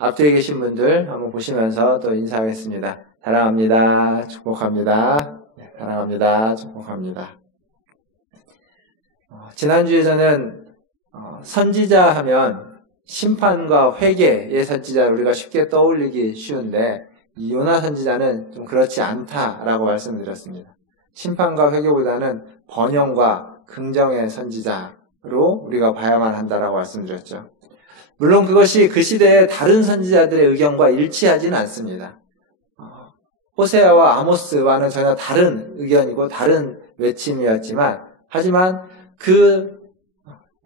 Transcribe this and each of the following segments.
앞뒤에 계신 분들 한번 보시면서 또 인사하겠습니다. 사랑합니다. 축복합니다. 사랑합니다. 축복합니다. 지난주에 저는 선지자 하면 심판과 회개의 선지자를 우리가 쉽게 떠올리기 쉬운데 이 요나 선지자는 좀 그렇지 않다라고 말씀드렸습니다. 심판과 회개보다는 번영과 긍정의 선지자로 우리가 봐야만 한다라고 말씀드렸죠. 물론 그것이 그 시대의 다른 선지자들의 의견과 일치하지는 않습니다. 호세아와 아모스와는 전혀 다른 의견이고 다른 외침이었지만 하지만 그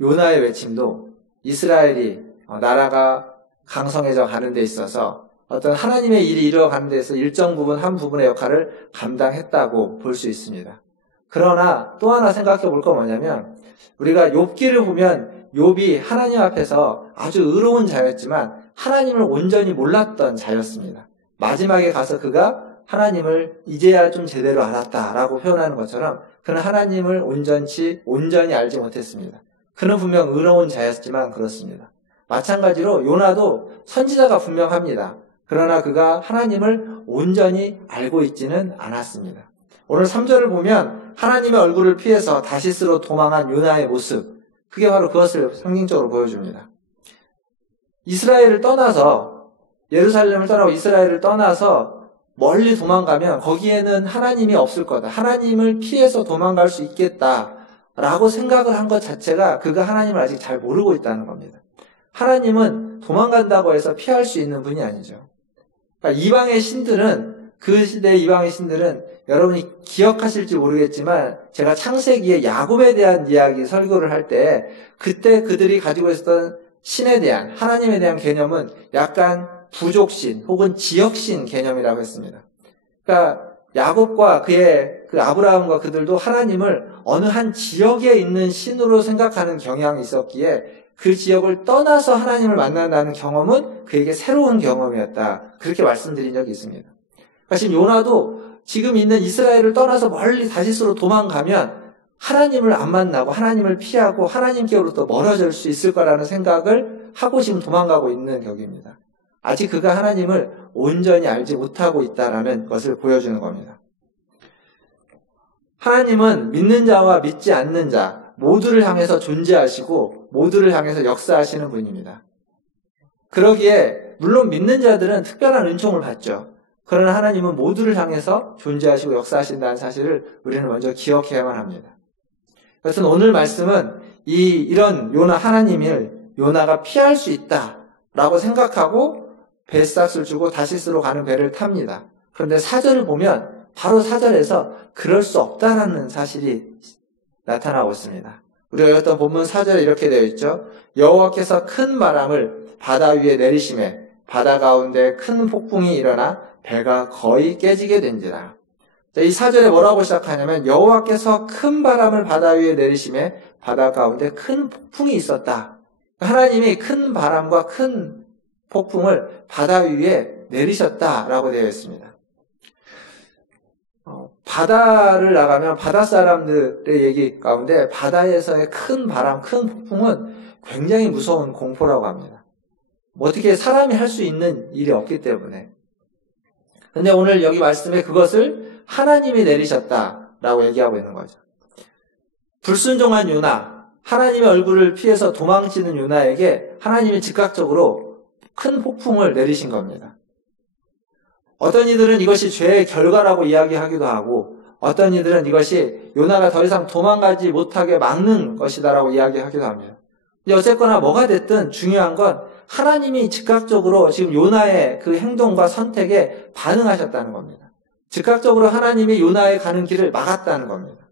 요나의 외침도 이스라엘이 나라가 강성해져 가는 데 있어서 어떤 하나님의 일이 이루어가는 데서 일정 부분 한 부분의 역할을 감당했다고 볼 수 있습니다. 그러나 또 하나 생각해 볼 건 뭐냐면 우리가 욥기를 보면 욥이 하나님 앞에서 아주 의로운 자였지만 하나님을 온전히 몰랐던 자였습니다. 마지막에 가서 그가 하나님을 이제야 좀 제대로 알았다라고 표현하는 것처럼 그는 하나님을 온전히 알지 못했습니다. 그는 분명 의로운 자였지만 그렇습니다. 마찬가지로 요나도 선지자가 분명합니다. 그러나 그가 하나님을 온전히 알고 있지는 않았습니다. 오늘 3절을 보면 하나님의 얼굴을 피해서 다시스로 도망한 요나의 모습, 그게 바로 그것을 상징적으로 보여줍니다. 이스라엘을 떠나서 예루살렘을 떠나고 이스라엘을 떠나서 멀리 도망가면 거기에는 하나님이 없을 거다. 하나님을 피해서 도망갈 수 있겠다라고 생각을 한 것 자체가 그가 하나님을 아직 잘 모르고 있다는 겁니다. 하나님은 도망간다고 해서 피할 수 있는 분이 아니죠. 그러니까 이방의 신들은 그 시대의 이방의 신들은 여러분이 기억하실지 모르겠지만 제가 창세기에 야곱에 대한 이야기 설교를 할 때 그때 그들이 가지고 있었던 신에 대한 하나님에 대한 개념은 약간 부족신 혹은 지역신 개념이라고 했습니다. 그러니까 야곱과 그의 그 아브라함과 그들도 하나님을 어느 한 지역에 있는 신으로 생각하는 경향이 있었기에 그 지역을 떠나서 하나님을 만난다는 경험은 그에게 새로운 경험이었다. 그렇게 말씀드린 적이 있습니다. 그러니까 지금 요나도 지금 있는 이스라엘을 떠나서 멀리 다시스로 도망가면 하나님을 안 만나고 하나님을 피하고 하나님께로부터 멀어질 수 있을 거라는 생각을 하고 지금 도망가고 있는 격입니다. 아직 그가 하나님을 온전히 알지 못하고 있다라는 것을 보여주는 겁니다. 하나님은 믿는 자와 믿지 않는 자 모두를 향해서 존재하시고 모두를 향해서 역사하시는 분입니다. 그러기에 물론 믿는 자들은 특별한 은총을 받죠. 그러나 하나님은 모두를 향해서 존재하시고 역사하신다는 사실을 우리는 먼저 기억해야만 합니다. 그래서 오늘 말씀은 이런 요나 하나님을 요나가 피할 수 있다라고 생각하고 배싹을 주고 다시스로 가는 배를 탑니다. 그런데 4절을 보면 바로 4절에서 그럴 수 없다라는 사실이 나타나고 있습니다. 우리가 읽었던 본문 4절에 이렇게 되어 있죠. 여호와께서 큰 바람을 바다 위에 내리심에 바다 가운데 큰 폭풍이 일어나 배가 거의 깨지게 된지라. 이 4절에 뭐라고 시작하냐면 여호와께서 큰 바람을 바다 위에 내리심에 바다 가운데 큰 폭풍이 있었다. 하나님이 큰 바람과 큰 폭풍을 바다 위에 내리셨다라고 되어 있습니다. 바다를 나가면 바다 사람들의 얘기 가운데 바다에서의 큰 바람, 큰 폭풍은 굉장히 무서운 공포라고 합니다. 어떻게 사람이 할 수 있는 일이 없기 때문에. 근데 오늘 여기 말씀에 그것을 하나님이 내리셨다라고 얘기하고 있는 거죠. 불순종한 요나, 하나님의 얼굴을 피해서 도망치는 요나에게 하나님이 즉각적으로 큰 폭풍을 내리신 겁니다. 어떤 이들은 이것이 죄의 결과라고 이야기하기도 하고 어떤 이들은 이것이 요나가 더 이상 도망가지 못하게 막는 것이다라고 이야기하기도 합니다. 근데 어쨌거나 뭐가 됐든 중요한 건 하나님이 즉각적으로 지금 요나의 그 행동과 선택에 반응하셨다는 겁니다. 즉각적으로 하나님이 요나의 가는 길을 막았다는 겁니다.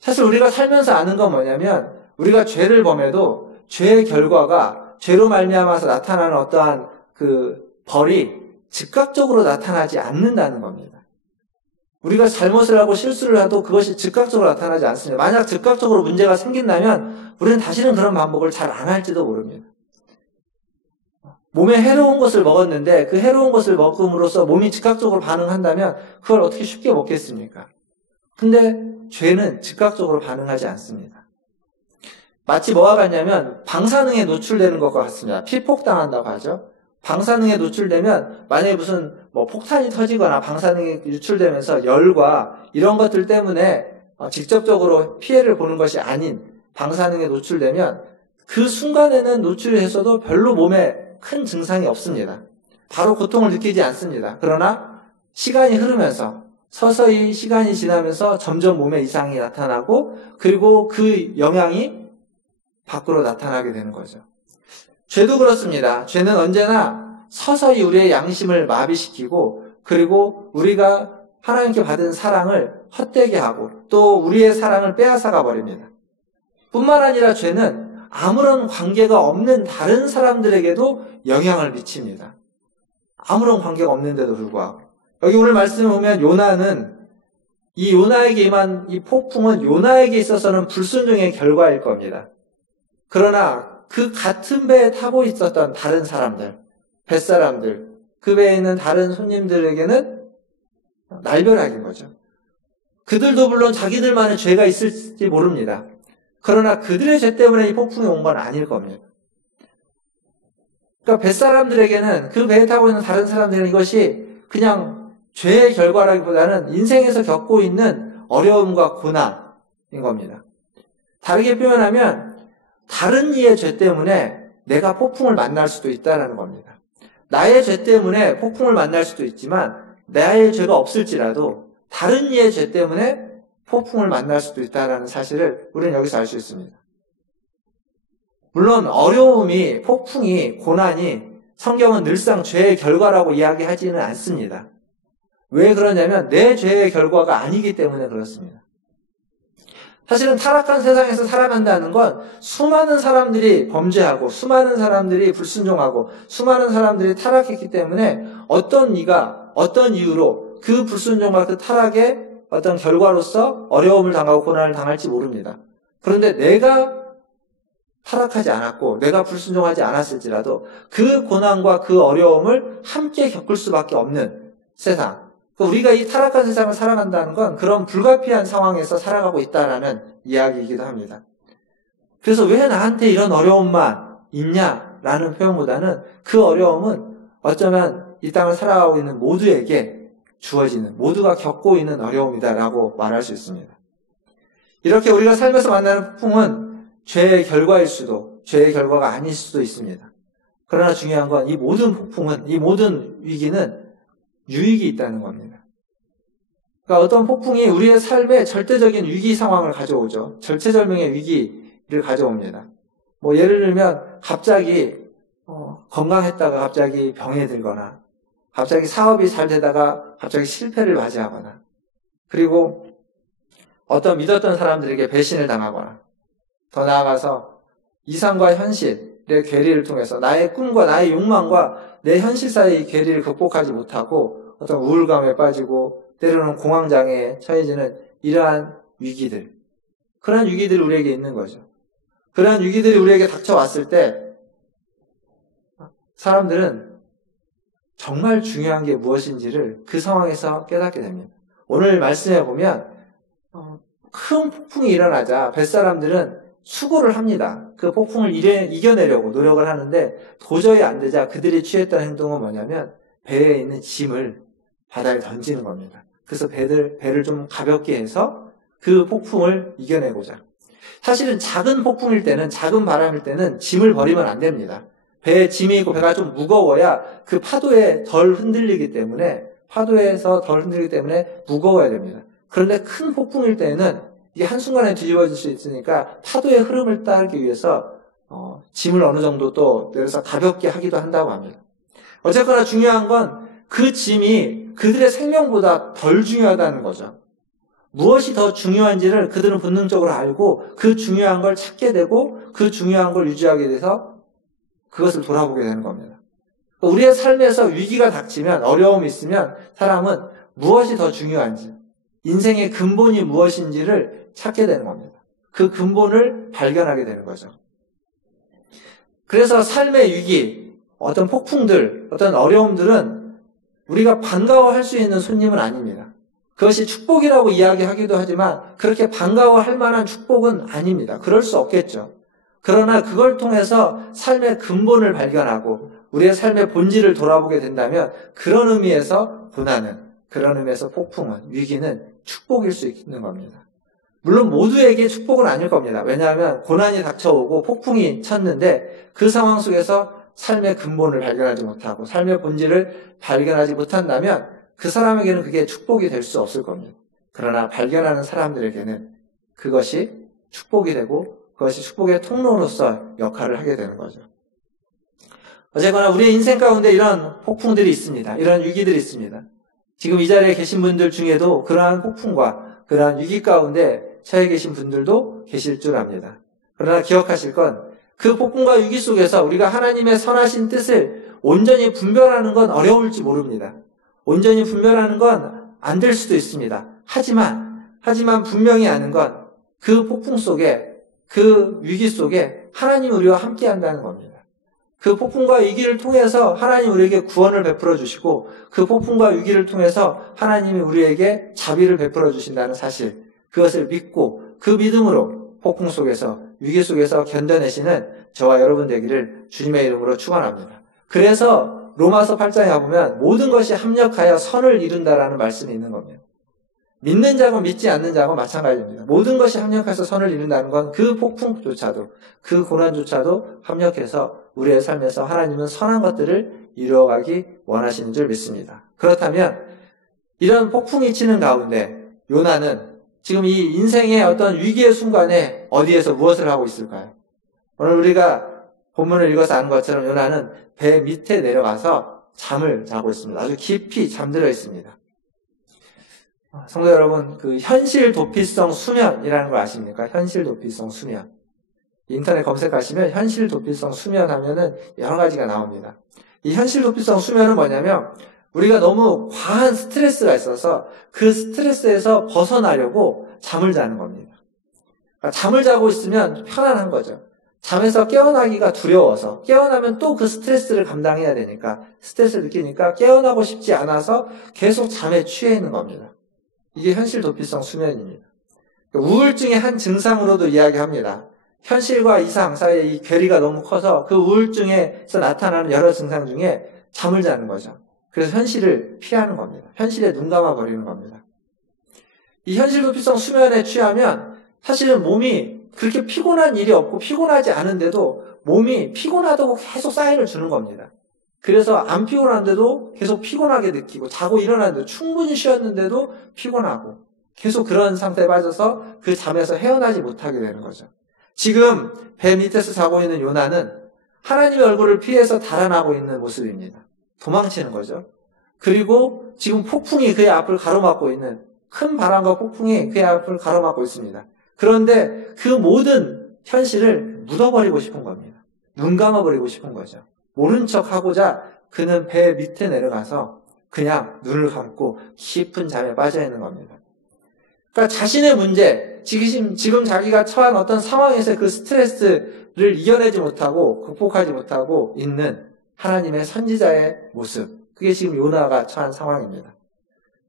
사실 우리가 살면서 아는 건 뭐냐면 우리가 죄를 범해도 죄의 결과가 죄로 말미암아서 나타나는 어떠한 그 벌이 즉각적으로 나타나지 않는다는 겁니다. 우리가 잘못을 하고 실수를 해도 그것이 즉각적으로 나타나지 않습니다. 만약 즉각적으로 문제가 생긴다면 우리는 다시는 그런 반복을 잘 안 할지도 모릅니다. 몸에 해로운 것을 먹었는데 그 해로운 것을 먹음으로써 몸이 즉각적으로 반응한다면 그걸 어떻게 쉽게 먹겠습니까? 근데 죄는 즉각적으로 반응하지 않습니다. 마치 뭐와 같냐면 방사능에 노출되는 것과 같습니다. 피폭당한다고 하죠. 방사능에 노출되면 만약에 무슨 뭐 폭탄이 터지거나 방사능이 유출되면서 열과 이런 것들 때문에 직접적으로 피해를 보는 것이 아닌 방사능에 노출되면 그 순간에는 노출이 됐어도 별로 몸에 큰 증상이 없습니다. 바로 고통을 느끼지 않습니다. 그러나 시간이 흐르면서 서서히 시간이 지나면서 점점 몸에 이상이 나타나고 그리고 그 영향이 밖으로 나타나게 되는 거죠. 죄도 그렇습니다. 죄는 언제나 서서히 우리의 양심을 마비시키고 그리고 우리가 하나님께 받은 사랑을 헛되게 하고 또 우리의 사랑을 빼앗아가 버립니다. 뿐만 아니라 죄는 아무런 관계가 없는 다른 사람들에게도 영향을 미칩니다. 아무런 관계가 없는데도 불구하고 여기 오늘 말씀을 보면 요나는 이 요나에게 임한 이 폭풍은 요나에게 있어서는 불순종의 결과일 겁니다. 그러나 그 같은 배에 타고 있었던 다른 사람들, 뱃사람들, 그 배에 있는 다른 손님들에게는 날벼락인 거죠. 그들도 물론 자기들만의 죄가 있을지 모릅니다. 그러나 그들의 죄 때문에 이 폭풍이 온 건 아닐 겁니다. 그러니까 뱃사람들에게는 그 배에 타고 있는 다른 사람들은 이것이 그냥 죄의 결과라기보다는 인생에서 겪고 있는 어려움과 고난인 겁니다. 다르게 표현하면 다른 이의 죄 때문에 내가 폭풍을 만날 수도 있다는 겁니다. 나의 죄 때문에 폭풍을 만날 수도 있지만 나의 죄가 없을지라도 다른 이의 죄 때문에 폭풍을 만날 수도 있다는 사실을 우리는 여기서 알 수 있습니다. 물론 어려움이, 폭풍이, 고난이 성경은 늘상 죄의 결과라고 이야기하지는 않습니다. 왜 그러냐면 내 죄의 결과가 아니기 때문에 그렇습니다. 사실은 타락한 세상에서 살아간다는 건 수많은 사람들이 범죄하고 수많은 사람들이 불순종하고 수많은 사람들이 타락했기 때문에 어떤 이가 어떤 이유로 그 불순종과 그 타락의 어떤 결과로서 어려움을 당하고 고난을 당할지 모릅니다. 그런데 내가 타락하지 않았고 내가 불순종하지 않았을지라도 그 고난과 그 어려움을 함께 겪을 수밖에 없는 세상. 우리가 이 타락한 세상을 살아간다는 건 그런 불가피한 상황에서 살아가고 있다라는 이야기이기도 합니다. 그래서 왜 나한테 이런 어려움만 있냐라는 표현보다는 그 어려움은 어쩌면 이 땅을 살아가고 있는 모두에게 주어지는, 모두가 겪고 있는 어려움이다라고 말할 수 있습니다. 이렇게 우리가 삶에서 만나는 폭풍은 죄의 결과일 수도, 죄의 결과가 아닐 수도 있습니다. 그러나 중요한 건 이 모든 폭풍은, 이 모든 위기는 유익이 있다는 겁니다. 그러니까 어떤 폭풍이 우리의 삶에 절대적인 위기 상황을 가져오죠. 절체절명의 위기를 가져옵니다. 뭐 예를 들면 갑자기 건강했다가 갑자기 병에 들거나 갑자기 사업이 잘 되다가 갑자기 실패를 맞이하거나 그리고 어떤 믿었던 사람들에게 배신을 당하거나 더 나아가서 이상과 현실의 괴리를 통해서 나의 꿈과 나의 욕망과 내 현실 사이의 괴리를 극복하지 못하고 어떤 우울감에 빠지고 때로는 공황장애에 처해지는 이러한 위기들. 그러한 위기들이 우리에게 있는 거죠. 그러한 위기들이 우리에게 닥쳐왔을 때 사람들은 정말 중요한 게 무엇인지를 그 상황에서 깨닫게 됩니다. 오늘 말씀해 보면 큰 폭풍이 일어나자 뱃사람들은 수고를 합니다. 그 폭풍을 이겨내려고 노력을 하는데 도저히 안 되자 그들이 취했던 행동은 뭐냐면 배에 있는 짐을 바다에 던지는 겁니다. 그래서 배를 좀 가볍게 해서 그 폭풍을 이겨내고자. 사실은 작은 폭풍일 때는, 작은 바람일 때는 짐을 버리면 안 됩니다. 배에 짐이 있고 배가 좀 무거워야 그 파도에 덜 흔들리기 때문에, 파도에서 덜 흔들리기 때문에 무거워야 됩니다. 그런데 큰 폭풍일 때는 이게 한순간에 뒤집어질 수 있으니까 파도의 흐름을 따르기 위해서 짐을 어느 정도 또 내려서 가볍게 하기도 한다고 합니다. 어쨌거나 중요한 건 그 짐이 그들의 생명보다 덜 중요하다는 거죠. 무엇이 더 중요한지를 그들은 본능적으로 알고 그 중요한 걸 찾게 되고 그 중요한 걸 유지하게 돼서 그것을 돌아보게 되는 겁니다. 우리의 삶에서 위기가 닥치면, 어려움이 있으면 사람은 무엇이 더 중요한지, 인생의 근본이 무엇인지를 찾게 되는 겁니다. 그 근본을 발견하게 되는 거죠. 그래서 삶의 위기, 어떤 폭풍들, 어떤 어려움들은 우리가 반가워할 수 있는 손님은 아닙니다. 그것이 축복이라고 이야기하기도 하지만 그렇게 반가워할 만한 축복은 아닙니다. 그럴 수 없겠죠. 그러나 그걸 통해서 삶의 근본을 발견하고 우리의 삶의 본질을 돌아보게 된다면 그런 의미에서 고난은, 그런 의미에서 폭풍은, 위기는 축복일 수 있는 겁니다. 물론 모두에게 축복은 아닐 겁니다. 왜냐하면 고난이 닥쳐오고 폭풍이 쳤는데 그 상황 속에서 삶의 근본을 발견하지 못하고 삶의 본질을 발견하지 못한다면 그 사람에게는 그게 축복이 될 수 없을 겁니다. 그러나 발견하는 사람들에게는 그것이 축복이 되고 그것이 축복의 통로로서 역할을 하게 되는 거죠. 어쨌거나 우리의 인생 가운데 이런 폭풍들이 있습니다. 이런 위기들이 있습니다. 지금 이 자리에 계신 분들 중에도 그러한 폭풍과 그러한 위기 가운데 처해 계신 분들도 계실 줄 압니다. 그러나 기억하실 건 그 폭풍과 위기 속에서 우리가 하나님의 선하신 뜻을 온전히 분별하는 건 어려울지 모릅니다. 온전히 분별하는 건 안 될 수도 있습니다. 하지만 분명히 아는 건 그 폭풍 속에, 그 위기 속에 하나님이 우리와 함께 한다는 겁니다. 그 폭풍과 위기를 통해서 하나님 우리에게 구원을 베풀어 주시고 그 폭풍과 위기를 통해서 하나님이 우리에게 자비를 베풀어 주신다는 사실, 그것을 믿고 그 믿음으로 폭풍 속에서, 위기 속에서 견뎌내시는 저와 여러분 되기를 주님의 이름으로 축원합니다. 그래서 로마서 8장에 가보면 모든 것이 합력하여 선을 이룬다라는 말씀이 있는 겁니다. 믿는 자고 믿지 않는 자고 마찬가지입니다. 모든 것이 합력해서 선을 이룬다는 건 그 폭풍조차도, 그 고난조차도 합력해서 우리의 삶에서 하나님은 선한 것들을 이루어가기 원하시는 줄 믿습니다. 그렇다면 이런 폭풍이 치는 가운데 요나는 지금 이 인생의 어떤 위기의 순간에 어디에서 무엇을 하고 있을까요? 오늘 우리가 본문을 읽어서 아는 것처럼 요나는 배 밑에 내려가서 잠을 자고 있습니다. 아주 깊이 잠들어 있습니다. 성도 여러분, 그 현실 도피성 수면이라는 걸 아십니까? 현실 도피성 수면. 인터넷 검색하시면 현실 도피성 수면 하면은 여러 가지가 나옵니다. 이 현실 도피성 수면은 뭐냐면 우리가 너무 과한 스트레스가 있어서 그 스트레스에서 벗어나려고 잠을 자는 겁니다. 그러니까 잠을 자고 있으면 편안한 거죠. 잠에서 깨어나기가 두려워서 깨어나면 또 그 스트레스를 감당해야 되니까 스트레스를 느끼니까 깨어나고 싶지 않아서 계속 잠에 취해 있는 겁니다. 이게 현실 도피성 수면입니다. 우울증의 한 증상으로도 이야기합니다. 현실과 이상 사이에 이 괴리가 너무 커서 그 우울증에서 나타나는 여러 증상 중에 잠을 자는 거죠. 그래서 현실을 피하는 겁니다. 현실에 눈 감아버리는 겁니다. 이 현실 도피성 수면에 취하면 사실은 몸이 그렇게 피곤한 일이 없고 피곤하지 않은데도 몸이 피곤하다고 계속 사인을 주는 겁니다. 그래서 안 피곤한데도 계속 피곤하게 느끼고 자고 일어났는데 충분히 쉬었는데도 피곤하고 계속 그런 상태에 빠져서 그 잠에서 헤어나지 못하게 되는 거죠. 지금 배 밑에서 자고 있는 요나는 하나님의 얼굴을 피해서 달아나고 있는 모습입니다. 도망치는 거죠. 그리고 지금 폭풍이 그의 앞을 가로막고 있는, 큰 바람과 폭풍이 그의 앞을 가로막고 있습니다. 그런데 그 모든 현실을 묻어버리고 싶은 겁니다. 눈 감아버리고 싶은 거죠. 모른 척 하고자 그는 배 밑에 내려가서 그냥 눈을 감고 깊은 잠에 빠져 있는 겁니다. 그러니까 자신의 문제, 지금 자기가 처한 어떤 상황에서 그 스트레스를 이겨내지 못하고 극복하지 못하고 있는 하나님의 선지자의 모습, 그게 지금 요나가 처한 상황입니다.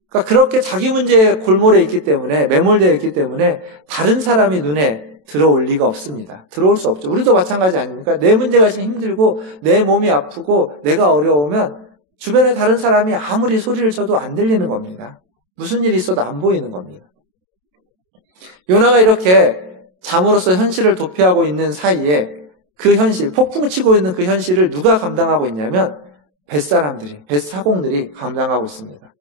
그러니까 그렇게 자기 문제에 골몰해 있기 때문에, 매몰되어 있기 때문에 다른 사람이 눈에 들어올 리가 없습니다. 들어올 수 없죠. 우리도 마찬가지 아닙니까? 내 문제가 지금 힘들고 내 몸이 아프고 내가 어려우면 주변에 다른 사람이 아무리 소리를 쳐도 안 들리는 겁니다. 무슨 일이 있어도 안 보이는 겁니다. 요나가 이렇게 잠으로써 현실을 도피하고 있는 사이에 그 현실, 폭풍 치고 있는 그 현실을 누가 감당하고 있냐면 뱃사람들이, 뱃사공들이 감당하고 있습니다.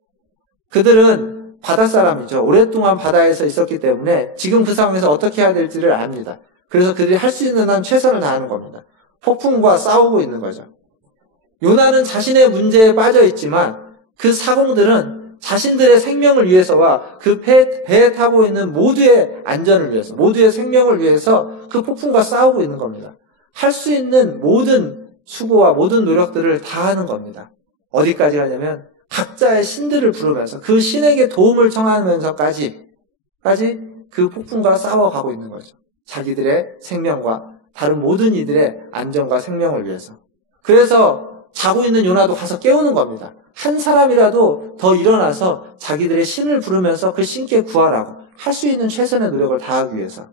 그들은 바닷사람이죠. 오랫동안 바다에서 있었기 때문에 지금 그 상황에서 어떻게 해야 될지를 압니다. 그래서 그들이 할 수 있는 한 최선을 다하는 겁니다. 폭풍과 싸우고 있는 거죠. 요나는 자신의 문제에 빠져 있지만 그 사공들은 자신들의 생명을 위해서와 그 배에 타고 있는 모두의 안전을 위해서, 모두의 생명을 위해서 그 폭풍과 싸우고 있는 겁니다. 할 수 있는 모든 수고와 모든 노력들을 다 하는 겁니다. 어디까지 하냐면 각자의 신들을 부르면서 그 신에게 도움을 청하면서까지 그 폭풍과 싸워가고 있는 거죠. 자기들의 생명과 다른 모든 이들의 안전과 생명을 위해서. 그래서 자고 있는 요나도 가서 깨우는 겁니다. 한 사람이라도 더 일어나서 자기들의 신을 부르면서 그 신께 구하라고 할 수 있는 최선의 노력을 다하기 위해서.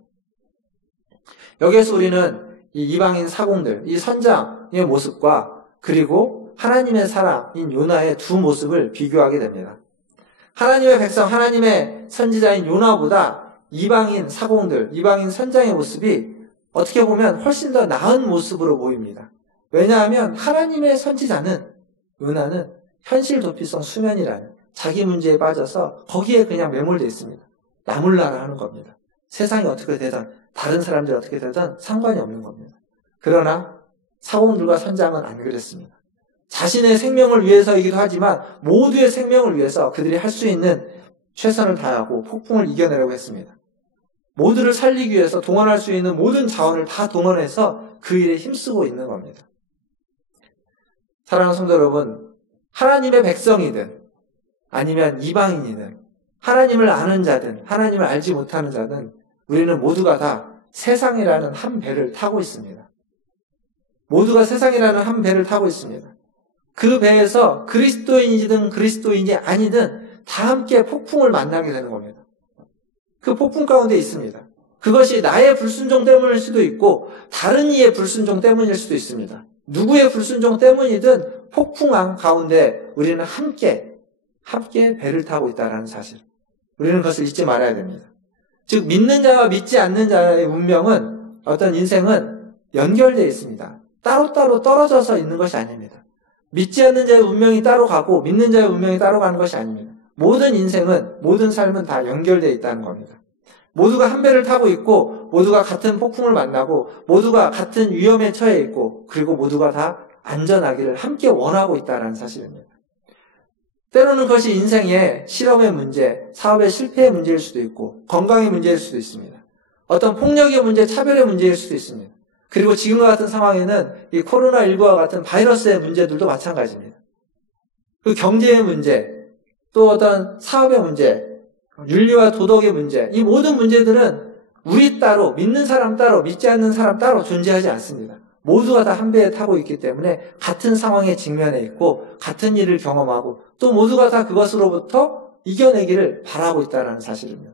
여기에서 우리는 이 이방인 사공들, 이 선장의 모습과 그리고 하나님의 사람인 요나의 두 모습을 비교하게 됩니다. 하나님의 백성, 하나님의 선지자인 요나보다 이방인 사공들, 이방인 선장의 모습이 어떻게 보면 훨씬 더 나은 모습으로 보입니다. 왜냐하면 하나님의 선지자는, 요나는 현실 도피성 수면이라는 자기 문제에 빠져서 거기에 그냥 매몰되어 있습니다. 나몰라라 하는 겁니다. 세상이 어떻게 되든 다른 사람들이 어떻게 되든 상관이 없는 겁니다. 그러나 사공들과 선장은 안 그랬습니다. 자신의 생명을 위해서이기도 하지만 모두의 생명을 위해서 그들이 할 수 있는 최선을 다하고 폭풍을 이겨내려고 했습니다. 모두를 살리기 위해서 동원할 수 있는 모든 자원을 다 동원해서 그 일에 힘쓰고 있는 겁니다. 사랑하는 성도 여러분, 하나님의 백성이든 아니면 이방인이든 하나님을 아는 자든 하나님을 알지 못하는 자든 우리는 모두가 다 세상이라는 한 배를 타고 있습니다. 모두가 세상이라는 한 배를 타고 있습니다. 그 배에서 그리스도인이든 그리스도인이 아니든 다 함께 폭풍을 만나게 되는 겁니다. 그 폭풍 가운데 있습니다. 그것이 나의 불순종 때문일 수도 있고 다른 이의 불순종 때문일 수도 있습니다. 누구의 불순종 때문이든 폭풍함 가운데 우리는 함께 배를 타고 있다는 사실. 우리는 그것을 잊지 말아야 됩니다. 즉 믿는 자와 믿지 않는 자의 운명은 어떤 인생은 연결되어 있습니다. 따로따로 떨어져서 있는 것이 아닙니다. 믿지 않는 자의 운명이 따로 가고 믿는 자의 운명이 따로 가는 것이 아닙니다. 모든 인생은, 모든 삶은 다 연결되어 있다는 겁니다. 모두가 한 배를 타고 있고 모두가 같은 폭풍을 만나고 모두가 같은 위험에 처해 있고 그리고 모두가 다 안전하기를 함께 원하고 있다는 사실입니다. 때로는 그것이 인생의 실험의 문제, 사업의 실패의 문제일 수도 있고 건강의 문제일 수도 있습니다. 어떤 폭력의 문제, 차별의 문제일 수도 있습니다. 그리고 지금과 같은 상황에는 이 코로나19와 같은 바이러스의 문제들도 마찬가지입니다. 그 경제의 문제, 또 어떤 사업의 문제, 윤리와 도덕의 문제, 이 모든 문제들은 우리 따로, 믿는 사람 따로, 믿지 않는 사람 따로 존재하지 않습니다. 모두가 다 한 배에 타고 있기 때문에 같은 상황에 직면해 있고 같은 일을 경험하고 또 모두가 다 그것으로부터 이겨내기를 바라고 있다는 사실입니다.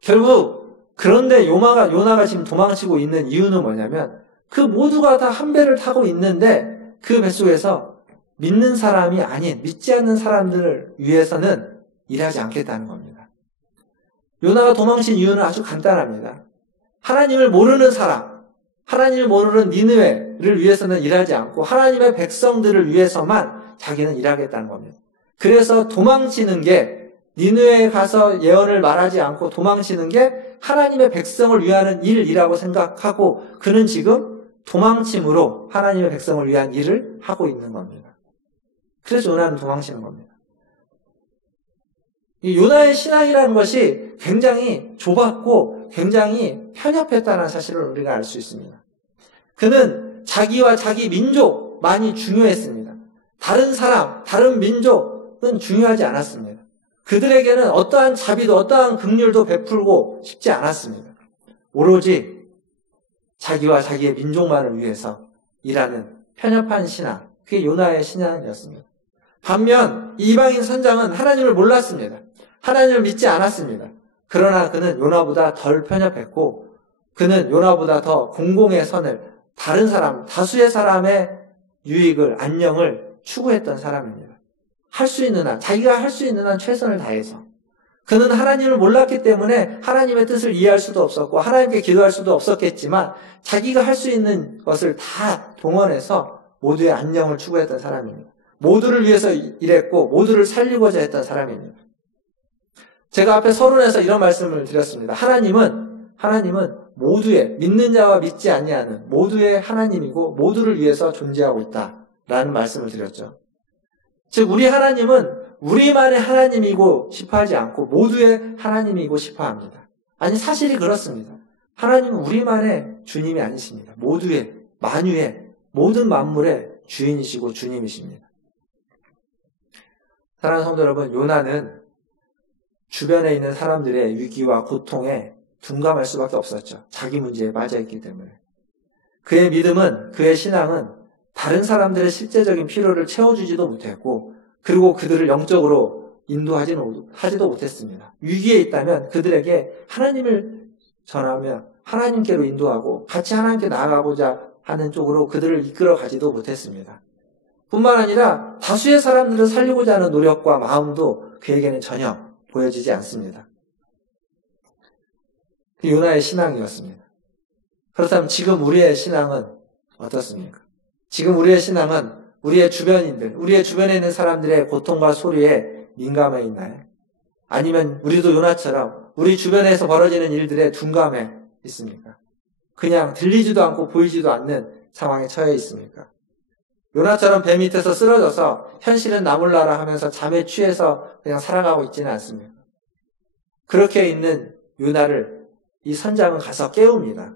결국 그런데 요나가 지금 도망치고 있는 이유는 뭐냐면 그 모두가 다 한 배를 타고 있는데 그 뱃속에서 믿는 사람이 아닌 믿지 않는 사람들을 위해서는 일하지 않겠다는 겁니다. 요나가 도망친 이유는 아주 간단합니다. 하나님을 모르는 사람, 하나님을 모르는 니느웨를 위해서는 일하지 않고 하나님의 백성들을 위해서만 자기는 일하겠다는 겁니다. 그래서 도망치는 게 니느웨에 가서 예언을 말하지 않고 도망치는 게 하나님의 백성을 위하는 일이라고 생각하고 그는 지금 도망침으로 하나님의 백성을 위한 일을 하고 있는 겁니다. 그래서 요나는 도망치는 겁니다. 이 요나의 신앙이라는 것이 굉장히 좁았고 굉장히 편협했다는 사실을 우리가 알 수 있습니다. 그는 자기와 자기 민족만이 중요했습니다. 다른 사람, 다른 민족은 중요하지 않았습니다. 그들에게는 어떠한 자비도 어떠한 긍휼도 베풀고 싶지 않았습니다. 오로지 자기와 자기의 민족만을 위해서 일하는 편협한 신앙, 그게 요나의 신앙이었습니다. 반면 이방인 선장은 하나님을 몰랐습니다. 하나님을 믿지 않았습니다. 그러나 그는 요나보다 덜 편협했고 그는 요나보다 더 공공의 선을 다른 사람, 다수의 사람의 유익을, 안녕을 추구했던 사람입니다. 할 수 있는 한, 자기가 할 수 있는 한 최선을 다해서. 그는 하나님을 몰랐기 때문에 하나님의 뜻을 이해할 수도 없었고 하나님께 기도할 수도 없었겠지만 자기가 할 수 있는 것을 다 동원해서 모두의 안녕을 추구했던 사람입니다. 모두를 위해서 일했고 모두를 살리고자 했던 사람입니다. 제가 앞에 서론에서 이런 말씀을 드렸습니다. 하나님은 모두의, 믿는 자와 믿지 아니하는 모두의 하나님이고 모두를 위해서 존재하고 있다라는 말씀을 드렸죠. 즉 우리 하나님은 우리만의 하나님이고 싶어하지 않고 모두의 하나님이고 싶어합니다. 아니 사실이 그렇습니다. 하나님은 우리만의 주님이 아니십니다. 모두의, 만유의, 모든 만물의 주인이시고 주님이십니다. 사랑하는 성도 여러분, 요나는 주변에 있는 사람들의 위기와 고통에 둔감할 수밖에 없었죠. 자기 문제에 빠져있기 때문에. 그의 믿음은, 그의 신앙은 다른 사람들의 실제적인 필요를 채워주지도 못했고 그리고 그들을 영적으로 인도하지도 못했습니다. 위기에 있다면 그들에게 하나님을 전하며 하나님께로 인도하고 같이 하나님께 나아가고자 하는 쪽으로 그들을 이끌어 가지도 못했습니다. 뿐만 아니라 다수의 사람들을 살리고자 하는 노력과 마음도 그에게는 전혀 보여지지 않습니다. 그 요나의 신앙이었습니다. 그렇다면 지금 우리의 신앙은 어떻습니까? 지금 우리의 신앙은 우리의 주변인들, 우리의 주변에 있는 사람들의 고통과 소리에 민감해 있나요? 아니면 우리도 요나처럼 우리 주변에서 벌어지는 일들에 둔감해 있습니까? 그냥 들리지도 않고 보이지도 않는 상황에 처해 있습니까? 요나처럼 배 밑에서 쓰러져서 현실은 나 몰라라 하면서 잠에 취해서 그냥 살아가고 있지는 않습니다. 그렇게 있는 요나를 이 선장은 가서 깨웁니다.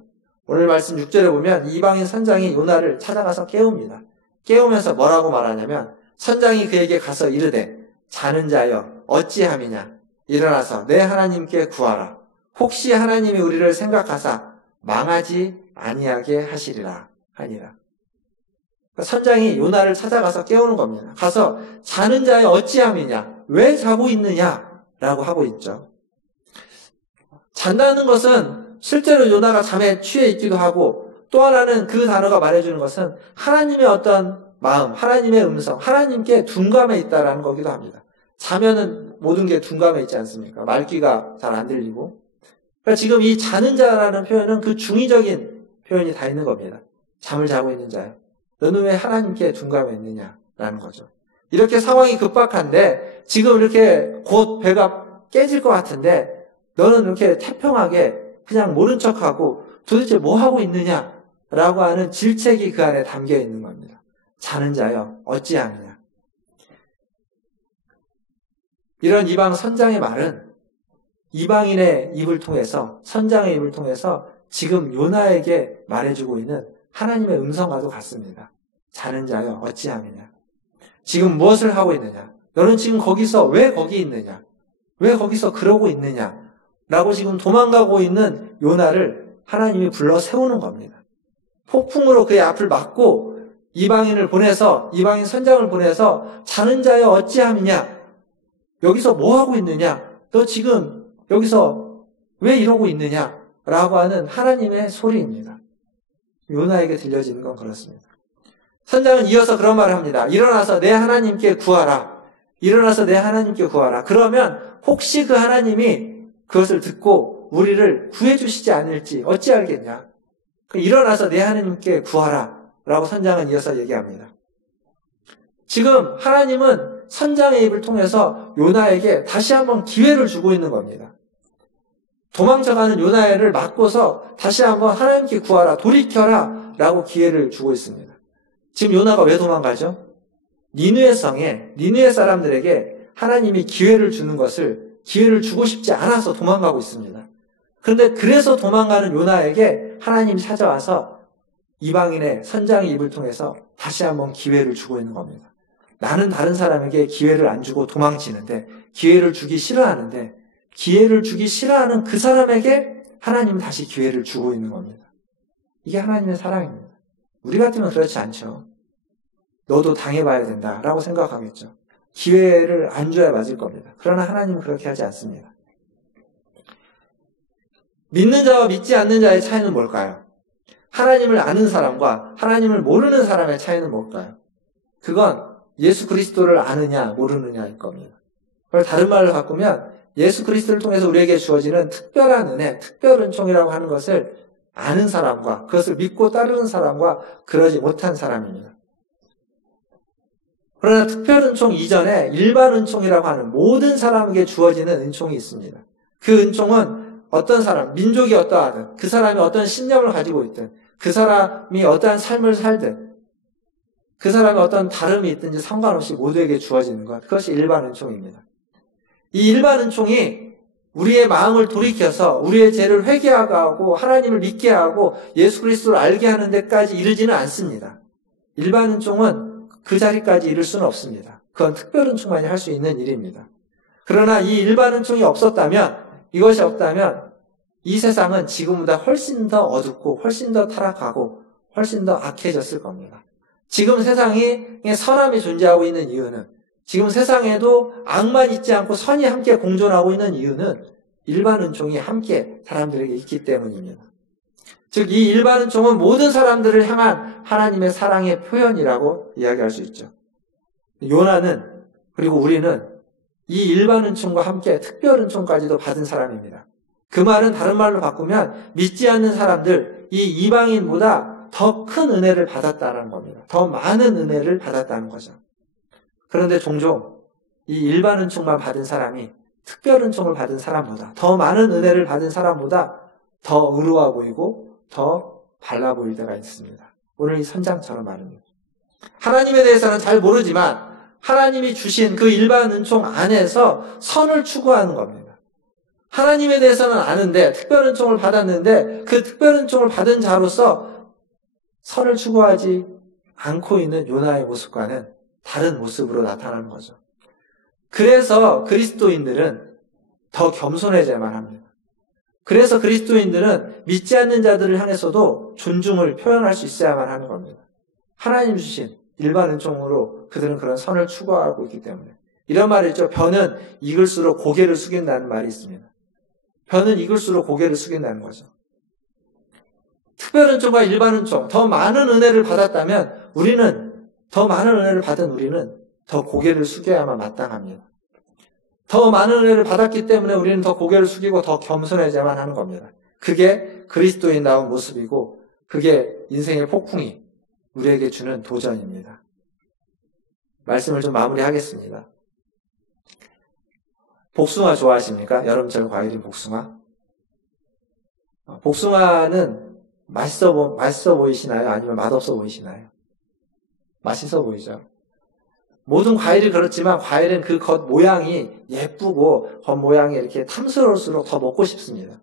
오늘 말씀 6절에 보면 이방인 선장이 요나를 찾아가서 깨웁니다. 깨우면서 뭐라고 말하냐면 선장이 그에게 가서 이르되 자는 자여 어찌함이냐 일어나서 내 하나님께 구하라. 혹시 하나님이 우리를 생각하사 망하지 아니하게 하시리라 하니라. 선장이 요나를 찾아가서 깨우는 겁니다. 가서 자는 자여 어찌함이냐 왜 자고 있느냐 라고 하고 있죠. 잔다는 것은 실제로 요나가 잠에 취해 있기도 하고 또 하나는 그 단어가 말해주는 것은 하나님의 어떤 마음, 하나님의 음성, 하나님께 둔감해 있다라는 거기도 합니다. 자면은 모든 게 둔감해 있지 않습니까? 말귀가 잘 안 들리고. 그러니까 지금 이 자는 자라는 표현은 그 중의적인 표현이 다 있는 겁니다. 잠을 자고 있는 자요. 너는 왜 하나님께 둔감해 있느냐라는 거죠. 이렇게 상황이 급박한데 지금 이렇게 곧 배가 깨질 것 같은데 너는 이렇게 태평하게 그냥 모른 척하고 도대체 뭐 하고 있느냐라고 하는 질책이 그 안에 담겨 있는 겁니다. 자는 자여 어찌하느냐. 이런 이방 선장의 말은 이방인의 입을 통해서 선장의 입을 통해서 지금 요나에게 말해주고 있는 하나님의 음성과도 같습니다. 자는 자여 어찌함이냐. 지금 무엇을 하고 있느냐. 너는 지금 거기서 왜 거기 있느냐. 왜 거기서 그러고 있느냐. 라고 지금 도망가고 있는 요나를 하나님이 불러 세우는 겁니다. 폭풍으로 그의 앞을 막고 이방인을 보내서 이방인 선장을 보내서 자는 자여 어찌함이냐. 여기서 뭐 하고 있느냐. 너 지금 여기서 왜 이러고 있느냐. 라고 하는 하나님의 소리입니다. 요나에게 들려지는 건 그렇습니다. 선장은 이어서 그런 말을 합니다. 일어나서 내 하나님께 구하라. 일어나서 내 하나님께 구하라. 그러면 혹시 그 하나님이 그것을 듣고 우리를 구해주시지 않을지 어찌 알겠냐. 일어나서 내 하나님께 구하라. 라고 선장은 이어서 얘기합니다. 지금 하나님은 선장의 입을 통해서 요나에게 다시 한번 기회를 주고 있는 겁니다. 도망쳐가는 요나를 막고서 다시 한번 하나님께 구하라, 돌이켜라 라고 기회를 주고 있습니다. 지금 요나가 왜 도망가죠? 니느웨 성에 니느웨 사람들에게 하나님이 기회를 주는 것을 기회를 주고 싶지 않아서 도망가고 있습니다. 그런데 그래서 도망가는 요나에게 하나님이 찾아와서 이방인의 선장의 입을 통해서 다시 한번 기회를 주고 있는 겁니다. 나는 다른 사람에게 기회를 안 주고 도망치는데 기회를 주기 싫어하는데 기회를 주기 싫어하는 그 사람에게 하나님은 다시 기회를 주고 있는 겁니다. 이게 하나님의 사랑입니다. 우리 같으면 그렇지 않죠. 너도 당해봐야 된다라고 생각하겠죠. 기회를 안 줘야 맞을 겁니다. 그러나 하나님은 그렇게 하지 않습니다. 믿는 자와 믿지 않는 자의 차이는 뭘까요? 하나님을 아는 사람과 하나님을 모르는 사람의 차이는 뭘까요? 그건 예수 그리스도를 아느냐 모르느냐일 겁니다. 그걸 다른 말로 바꾸면 예수 그리스도를 통해서 우리에게 주어지는 특별한 은혜, 특별 은총이라고 하는 것을 아는 사람과 그것을 믿고 따르는 사람과 그러지 못한 사람입니다. 그러나 특별 은총 이전에 일반 은총이라고 하는 모든 사람에게 주어지는 은총이 있습니다. 그 은총은 어떤 사람, 민족이 어떠하든 그 사람이 어떤 신념을 가지고 있든 그 사람이 어떠한 삶을 살든 그 사람이 어떤 다름이 있든지 상관없이 모두에게 주어지는 것, 그것이 일반 은총입니다. 이 일반 은총이 우리의 마음을 돌이켜서 우리의 죄를 회개하고 하나님을 믿게 하고 예수 그리스도를 알게 하는 데까지 이르지는 않습니다. 일반 은총은 그 자리까지 이를 수는 없습니다. 그건 특별 은총만이 할 수 있는 일입니다. 그러나 이 일반 은총이 없었다면, 이것이 없다면 이 세상은 지금보다 훨씬 더 어둡고 훨씬 더 타락하고 훨씬 더 악해졌을 겁니다. 지금 세상에 선함이 존재하고 있는 이유는, 지금 세상에도 악만 있지 않고 선이 함께 공존하고 있는 이유는 일반 은총이 함께 사람들에게 있기 때문입니다. 즉 이 일반 은총은 모든 사람들을 향한 하나님의 사랑의 표현이라고 이야기할 수 있죠. 요나는 그리고 우리는 이 일반 은총과 함께 특별 은총까지도 받은 사람입니다. 그 말은 다른 말로 바꾸면 믿지 않는 사람들, 이 이방인보다 더 큰 은혜를 받았다는 겁니다. 더 많은 은혜를 받았다는 거죠. 그런데 종종 이 일반 은총만 받은 사람이 특별 은총을 받은 사람보다, 더 많은 은혜를 받은 사람보다 더 의로워 보이고 더 발라 보일 때가 있습니다. 오늘 이 선장처럼 말입니다. 하나님에 대해서는 잘 모르지만 하나님이 주신 그 일반 은총 안에서 선을 추구하는 겁니다. 하나님에 대해서는 아는데 특별 은총을 받았는데 그 특별 은총을 받은 자로서 선을 추구하지 않고 있는 요나의 모습과는 다른 모습으로 나타나는 거죠. 그래서 그리스도인들은 더 겸손해져야만 합니다. 그래서 그리스도인들은 믿지 않는 자들을 향해서도 존중을 표현할 수 있어야만 하는 겁니다. 하나님 주신 일반 은총으로 그들은 그런 선을 추구하고 있기 때문에. 이런 말이 있죠. 벼는 익을수록 고개를 숙인다는 말이 있습니다. 벼는 익을수록 고개를 숙인다는 거죠. 특별 은총과 일반 은총, 더 많은 은혜를 받았다면 더 많은 은혜를 받은 우리는 더 고개를 숙여야만 마땅합니다. 더 많은 은혜를 받았기 때문에 우리는 더 고개를 숙이고 더 겸손해져야만 하는 겁니다. 그게 그리스도인다운 모습이고 그게 인생의 폭풍이 우리에게 주는 도전입니다. 말씀을 좀 마무리하겠습니다. 복숭아 좋아하십니까? 여름철 과일인 복숭아. 복숭아는 맛있어 보이시나요? 아니면 맛없어 보이시나요? 맛있어 보이죠. 모든 과일이 그렇지만 과일은 그 겉 모양이 예쁘고 겉 모양이 이렇게 탐스러울수록 더 먹고 싶습니다.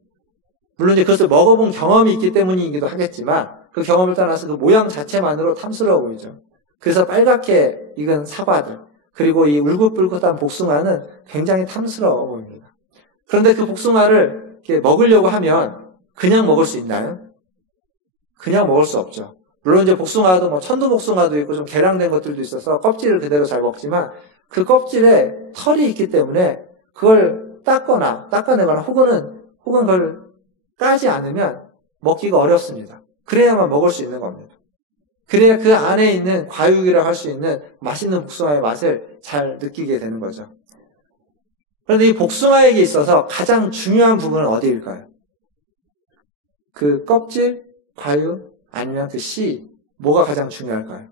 물론 이제 그것을 먹어본 경험이 있기 때문이기도 하겠지만 그 경험을 떠나서 그 모양 자체만으로 탐스러워 보이죠. 그래서 빨갛게 익은 사과들 그리고 이 울긋불긋한 복숭아는 굉장히 탐스러워 보입니다. 그런데 그 복숭아를 이렇게 먹으려고 하면 그냥 먹을 수 있나요? 그냥 먹을 수 없죠. 물론 이제 복숭아도 뭐 천도복숭아도 있고 좀 개량된 것들도 있어서 껍질을 그대로 잘 먹지만 그 껍질에 털이 있기 때문에 그걸 닦아내거나 혹은 그걸 까지 않으면 먹기가 어렵습니다. 그래야만 먹을 수 있는 겁니다. 그래야 그 안에 있는 과육이라고 할 수 있는 맛있는 복숭아의 맛을 잘 느끼게 되는 거죠. 그런데 이 복숭아에게 있어서 가장 중요한 부분은 어디일까요? 그 껍질, 과육, 아니면 그 씨, 뭐가 가장 중요할까요?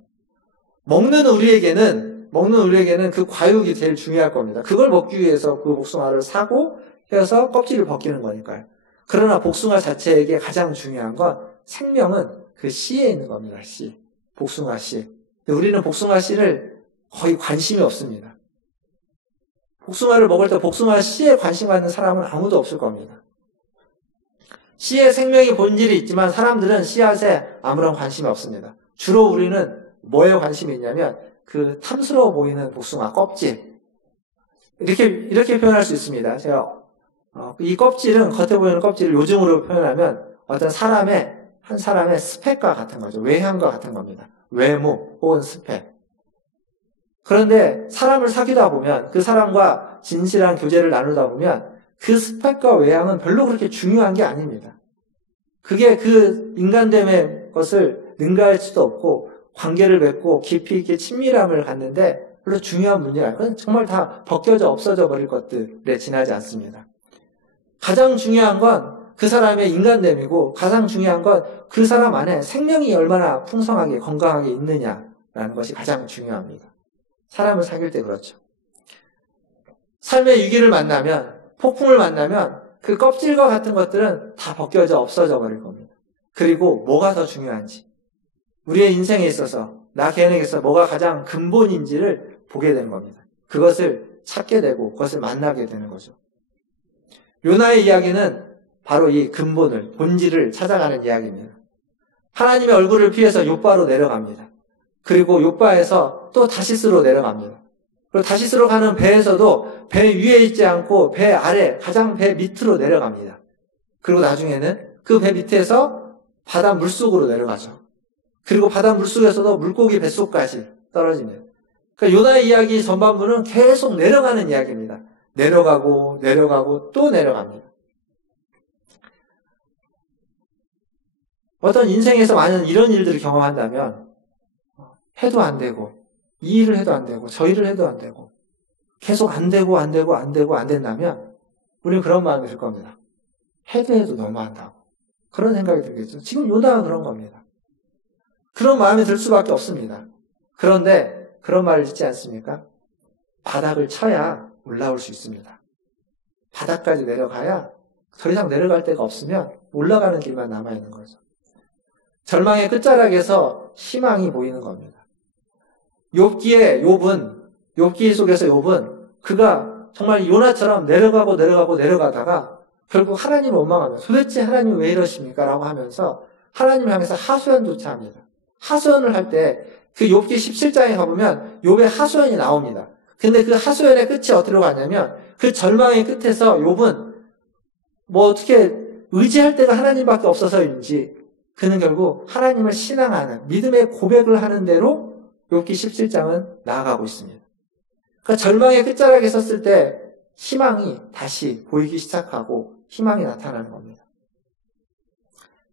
먹는 우리에게는 그 과육이 제일 중요할 겁니다. 그걸 먹기 위해서 그 복숭아를 사고 해서 껍질을 벗기는 거니까요. 그러나 복숭아 자체에게 가장 중요한 건 생명은 그 씨에 있는 겁니다. 씨. 복숭아 씨. 우리는 복숭아 씨를 거의 관심이 없습니다. 복숭아를 먹을 때 복숭아 씨에 관심 갖는 사람은 아무도 없을 겁니다. 씨의 생명의 본질이 있지만 사람들은 씨앗에 아무런 관심이 없습니다. 주로 우리는 뭐에 관심이 있냐면 그 탐스러워 보이는 복숭아 껍질. 이렇게 표현할 수 있습니다. 제가 이 껍질은 겉에 보이는 껍질을 요즘으로 표현하면 한 사람의 스펙과 같은 거죠. 외향과 같은 겁니다. 외모 혹은 스펙. 그런데 사람을 사귀다 보면 그 사람과 진실한 교제를 나누다 보면 그 스펙과 외향은 별로 그렇게 중요한 게 아닙니다. 그게 그 인간됨의 것을 능가할 수도 없고 관계를 맺고 깊이 있게 친밀함을 갖는데 별로 중요한 문제가 아니에요. 그건 정말 다 벗겨져 없어져 버릴 것들에 지나지 않습니다. 가장 중요한 건 그 사람의 인간됨이고 가장 중요한 건 그 사람 안에 생명이 얼마나 풍성하게 건강하게 있느냐라는 것이 가장 중요합니다. 사람을 사귈 때 그렇죠. 삶의 위기를 만나면 폭풍을 만나면 그 껍질과 같은 것들은 다 벗겨져 없어져 버릴 겁니다. 그리고 뭐가 더 중요한지 우리의 인생에 있어서 나 개인에게서 뭐가 가장 근본인지를 보게 되는 겁니다. 그것을 찾게 되고 그것을 만나게 되는 거죠. 요나의 이야기는 바로 이 근본을 본질을 찾아가는 이야기입니다. 하나님의 얼굴을 피해서 욥바로 내려갑니다. 그리고 욥바에서 또 다시스로 내려갑니다. 그리고 다시스로 가는 배에서도 배 위에 있지 않고 배 아래 가장 배 밑으로 내려갑니다. 그리고 나중에는 그 배 밑에서 바다 물속으로 내려가죠. 그리고 바다 물속에서도 물고기 뱃속까지 떨어집니다. 그러니까 요나의 이야기 전반부는 계속 내려가는 이야기입니다. 내려가고 또 내려갑니다. 어떤 인생에서 많은 이런 일들을 경험한다면 해도 안 되고 이 일을 해도 안 되고 저 일을 해도 안 되고 계속 안 되고 안 된다면 우리는 그런 마음이 들 겁니다. 해도 너무한다고. 그런 생각이 들겠죠. 지금 요나가 그런 겁니다. 그런 마음이 들 수밖에 없습니다. 그런데 그런 말을 듣지 않습니까? 바닥을 쳐야 올라올 수 있습니다. 바닥까지 내려가야 더 이상 내려갈 데가 없으면 올라가는 길만 남아있는 거죠. 절망의 끝자락에서 희망이 보이는 겁니다. 욥기 속에서 욥은 그가 정말 요나처럼 내려가다가 결국 하나님을 원망하며 도대체 하나님 왜 이러십니까? 라고 하면서 하나님을 향해서 하소연조차 합니다. 하소연을 할 때 그 욥기 17장에 가보면 욥의 하소연이 나옵니다. 근데 그 하소연의 끝이 어디로 가냐면 그 절망의 끝에서 욥은 어떻게 의지할 데가 하나님밖에 없어서인지 그는 결국 하나님을 신앙하는 믿음의 고백을 하는 대로 욥기 17장은 나아가고 있습니다. 그러니까 절망의 끝자락에 섰을 때 희망이 다시 보이기 시작하고 희망이 나타나는 겁니다.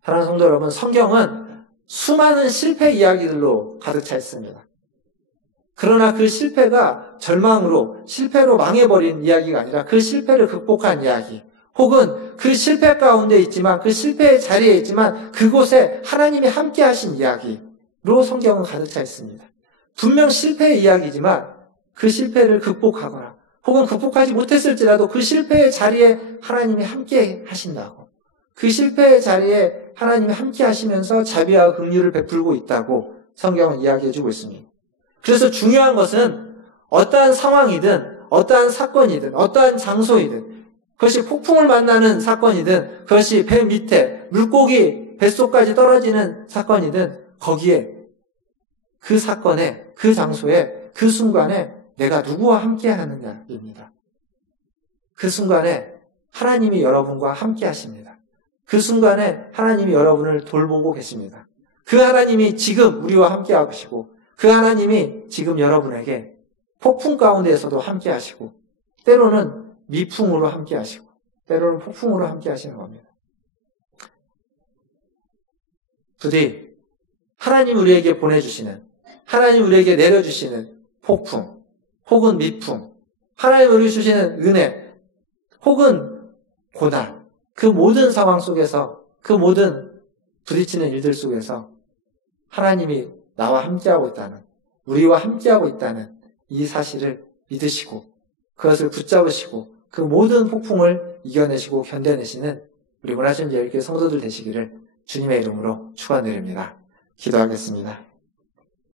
사랑하는 성도 여러분, 성경은 수많은 실패 이야기들로 가득 차 있습니다. 그러나 그 실패가 실패로 망해버린 이야기가 아니라 그 실패를 극복한 이야기, 혹은 그 실패 가운데 있지만 그 실패의 자리에 있지만 그곳에 하나님이 함께 하신 이야기로 성경은 가득 차 있습니다. 분명 실패의 이야기지만 그 실패를 극복하거나 혹은 극복하지 못했을지라도 그 실패의 자리에 하나님이 함께 하신다고, 그 실패의 자리에 하나님이 함께 하시면서 자비와 긍휼을 베풀고 있다고 성경은 이야기해주고 있습니다. 그래서 중요한 것은 어떠한 상황이든 어떠한 사건이든 어떠한 장소이든 그것이 폭풍을 만나는 사건이든 그것이 배 밑에 물고기 뱃속까지 떨어지는 사건이든 거기에 그 사건에 그 장소에 그 순간에 내가 누구와 함께 하느냐입니다. 그 순간에 하나님이 여러분과 함께 하십니다. 그 순간에 하나님이 여러분을 돌보고 계십니다. 그 하나님이 지금 우리와 함께 하시고 그 하나님이 지금 여러분에게 폭풍 가운데에서도 함께 하시고 때로는 미풍으로 함께 하시고 때로는 폭풍으로 함께 하시는 겁니다. 부디 하나님 우리에게 보내주시는, 하나님 우리에게 내려주시는 폭풍 혹은 미풍, 하나님 우리에게 주시는 은혜 혹은 고난, 그 모든 상황 속에서, 그 모든 부딪히는 일들 속에서 하나님이 나와 함께하고 있다는, 우리와 함께하고 있다는 이 사실을 믿으시고 그것을 붙잡으시고 그 모든 폭풍을 이겨내시고 견뎌내시는 우리 문화심리교회 성도들 되시기를 주님의 이름으로 축원드립니다. 기도하겠습니다.